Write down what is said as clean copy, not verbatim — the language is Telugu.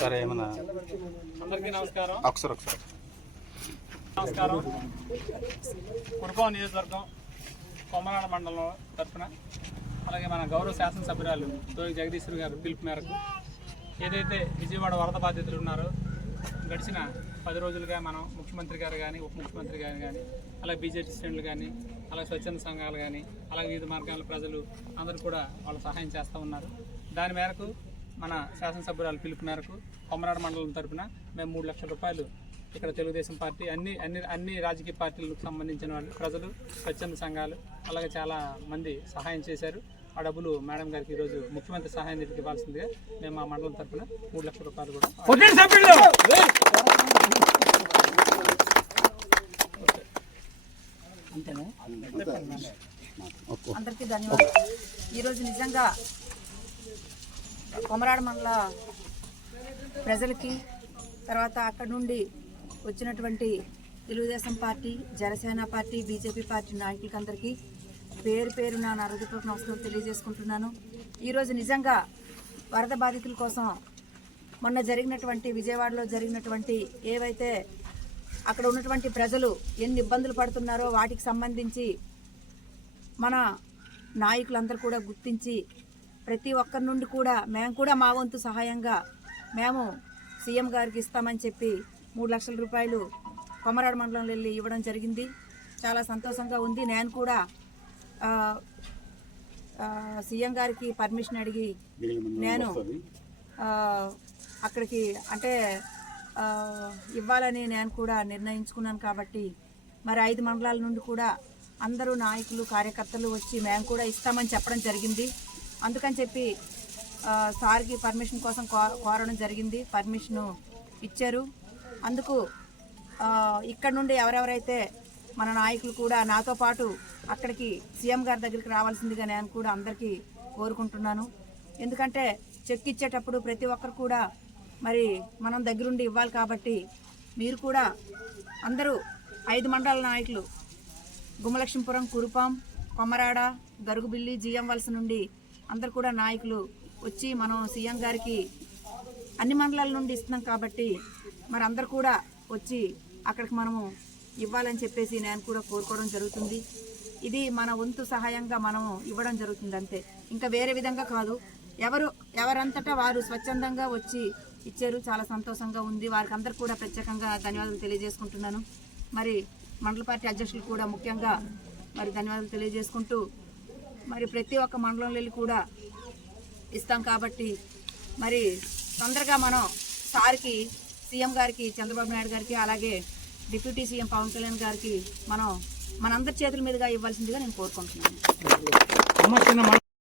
సరే ఏమన్నా అందరికీ నమస్కారం. ఒకసారి నమస్కారం. కురుపాం నియోజకవర్గం కొమరాడ మండలం తరఫున అలాగే మన గౌరవ శాసనసభ్యురాలు తోగి జగదీశ్వరి గారు పిలుపు మేరకు ఏదైతే విజయవాడ వరద బాధితులు ఉన్నారో గడిచిన 10 రోజులుగా మనం ముఖ్యమంత్రి గారు కానీ ఉప ముఖ్యమంత్రి గారు కానీ అలాగే బీజేపీ శ్రేణులు కానీ అలాగే స్వచ్ఛంద సంఘాలు కానీ అలాగే వివిధ మార్గాల ప్రజలు అందరూ కూడా వాళ్ళు సహాయం చేస్తూ ఉన్నారు. దాని మేరకు మన శాసనసభ్యురాలు పిలుపు మేరకు కొమరాడ మండలం తరఫున మేము 3 లక్షల రూపాయలు ఇక్కడ తెలుగుదేశం పార్టీ అన్ని రాజకీయ పార్టీలకు సంబంధించిన వాళ్ళు ప్రజలు స్వచ్ఛంద సంఘాలు అలాగే చాలా మంది సహాయం చేశారు. ఆ డబ్బులు మేడం గారికి ఈరోజు ముఖ్యమంత్రి సహాయ నిధికి ఇవ్వాల్సిందిగా మేము మా మండలం తరఫున 3 లక్షల రూపాయలు కూడా అందరికీ ధన్యవాదాలు. ఈరోజు నిజంగా కొమరాడ మండల ప్రజలకి తర్వాత అక్కడ నుండి వచ్చినటువంటి Telugu Desam party Janasena party BJP party నాయకులకి అందరికీ పేరు పేరు నా హృదయపూర్వక నమస్కారం తెలియజేసుకుంటున్నాను. ఈరోజు నిజంగా వరద బాధితుల కోసం మొన్న జరిగినటువంటి విజయవాడలో జరిగినటువంటి ఏవైతే అక్కడ ఉన్నటువంటి ప్రజలు ఎన్ని ఇబ్బందులు పడుతున్నారో వాటికి సంబంధించి మన నాయకులందరూ కూడా గుర్తించి ప్రతి ఒక్కరి నుండి కూడా మేము కూడా మా వంతు సహాయంగా మేము సీఎం గారికి ఇస్తామని చెప్పి 3 లక్షల రూపాయలు కొమరాడ మండలంలో వెళ్ళి ఇవ్వడం జరిగింది. చాలా సంతోషంగా ఉంది. నేను కూడా సీఎం గారికి పర్మిషన్ అడిగి నేను అక్కడికి అంటే ఇవ్వాలని నేను కూడా నిర్ణయించుకున్నాను. కాబట్టి మరి 5 మండలాల నుండి కూడా అందరూ నాయకులు కార్యకర్తలు వచ్చి మేము కూడా ఇస్తామని చెప్పడం జరిగింది. అందుకని చెప్పి సార్కి పర్మిషన్ కోసం కోరడం జరిగింది. పర్మిషను ఇచ్చారు. అందుకు ఇక్కడ నుండి ఎవరెవరైతే మన నాయకులు కూడా నాతో పాటు అక్కడికి సీఎం గారి దగ్గరికి రావాల్సిందిగా నేను కూడా అందరికీ కోరుకుంటున్నాను. ఎందుకంటే చెక్ ఇచ్చేటప్పుడు ప్రతి ఒక్కరు కూడా మరి మనం దగ్గరుండి ఇవ్వాలి. కాబట్టి మీరు కూడా అందరూ 5 మండల నాయకులు గుమ్మలక్ష్మీపురం, కురుపాం, కొమరాడ, గరుగుబిల్లి, జిఎం వలస నుండి అందరు కూడా నాయకులు వచ్చి మనం సీఎం గారికి అన్ని మండలాల నుండి ఇస్తున్నాం. కాబట్టి మరి అందరు కూడా వచ్చి అక్కడికి మనము ఇవ్వాలని చెప్పేసి నేను కూడా కోరుకోవడం జరుగుతుంది. ఇది మన వంతు సహాయంగా మనం ఇవ్వడం జరుగుతుంది అంతే, ఇంకా వేరే విధంగా కాదు. ఎవరంతటా వారు స్వచ్ఛందంగా వచ్చి ఇచ్చారు. చాలా సంతోషంగా ఉంది. వారికి అందరు కూడా ప్రత్యేకంగా ధన్యవాదాలు తెలియజేసుకుంటున్నాను. మరి మండల పార్టీ అధ్యక్షులు కూడా ముఖ్యంగా మరి ధన్యవాదాలు తెలియజేసుకుంటూ మరి ప్రతి ఒక్క మండలంలో వెళ్ళి కూడా ఇస్తాం. కాబట్టి మరి తొందరగా మనం సార్కి సీఎం గారికి చంద్రబాబు నాయుడు గారికి అలాగే డిప్యూటీ సీఎం పవన్ కళ్యాణ్ గారికి మనం మనందరి చేతుల మీదుగా ఇవ్వాల్సిందిగా నేను కోరుకుంటున్నాను.